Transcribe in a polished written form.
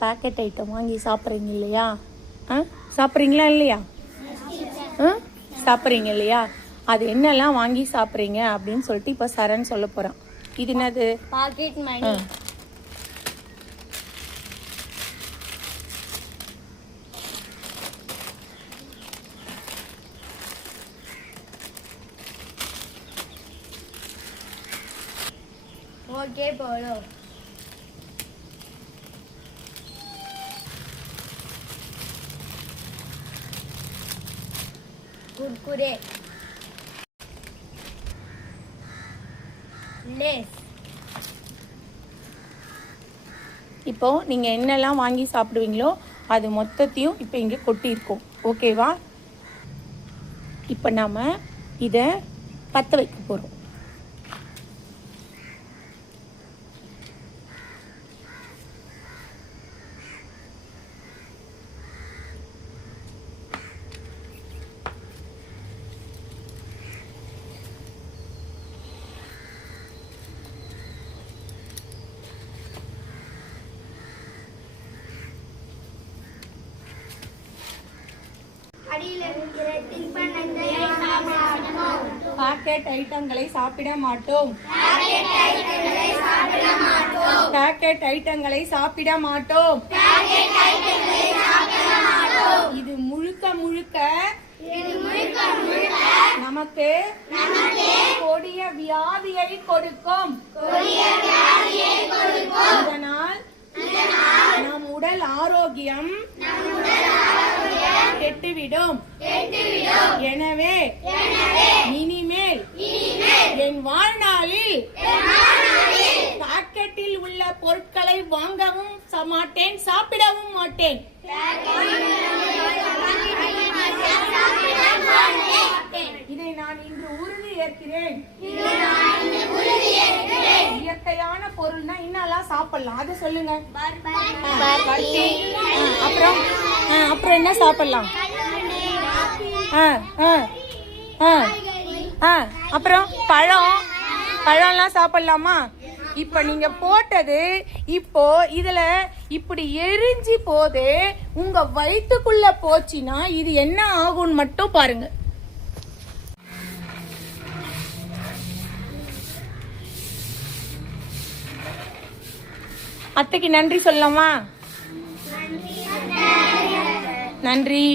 Packet item வாங்கி சாப்பிட்றீங்க இல்லையா? சாப்பிட்றீங்களா இல்லையா? சாப்பிட்றீங்க இல்லையா? அது என்னெல்லாம் வாங்கி சாப்பிட்றீங்க அப்படின்னு சொல்லிட்டு இப்போ சரண் சொல்ல போகிறான். இது என்னது? Pocket money. Okay Polo. Kurkure, Lay's. இப்போ நீங்க என்னெல்லாம் வாங்கி சாப்பிடுவீங்களோ அது மொத்தத்தையும் இப்போ இங்கே கொட்டியிருக்கோம். ஓகேவா? இப்போ நாம இதை பற்ற வைக்க போகிறோம். பாக்கெட் ஐட்டங்களை சாப்பிட மாட்டோம். பாக்கெட் ஐட்டங்களை சாப்பிட மாட்டோம். இது முழுக்க முழுக்க நமக்கு கொடிய வியாதியை கொடுக்கும். இதனால் நம் உடல் ஆரோக்கியம் கெட்டுவிடும். எனவே இனிமேல் என் வாழ்நாளில் பாக்கெட்டில் உள்ள பொருட்களை வாங்கவும் மாட்டேன், சாப்பிடவும் மாட்டேன். இதை நான் இன்று உறுதி ஏற்கிறேன். இயற்கையான பொருள்னா என்னெல்லாம் சாப்பிடலாம் அது சொல்லுங்க. அப்புறம் என்ன சாப்பிடலாம்? அப்புறம் பழம்லாம் சாப்பிடலாமா? இப்ப நீங்க போட்டது இப்போ இதுல இப்படி எரிஞ்சு போது உங்க வயிற்றுக்குள்ள போச்சுன்னா இது என்ன ஆகும்னு மட்டும் பாருங்க. அத்தைக்கு நன்றி சொல்லலாமா? நன்றி.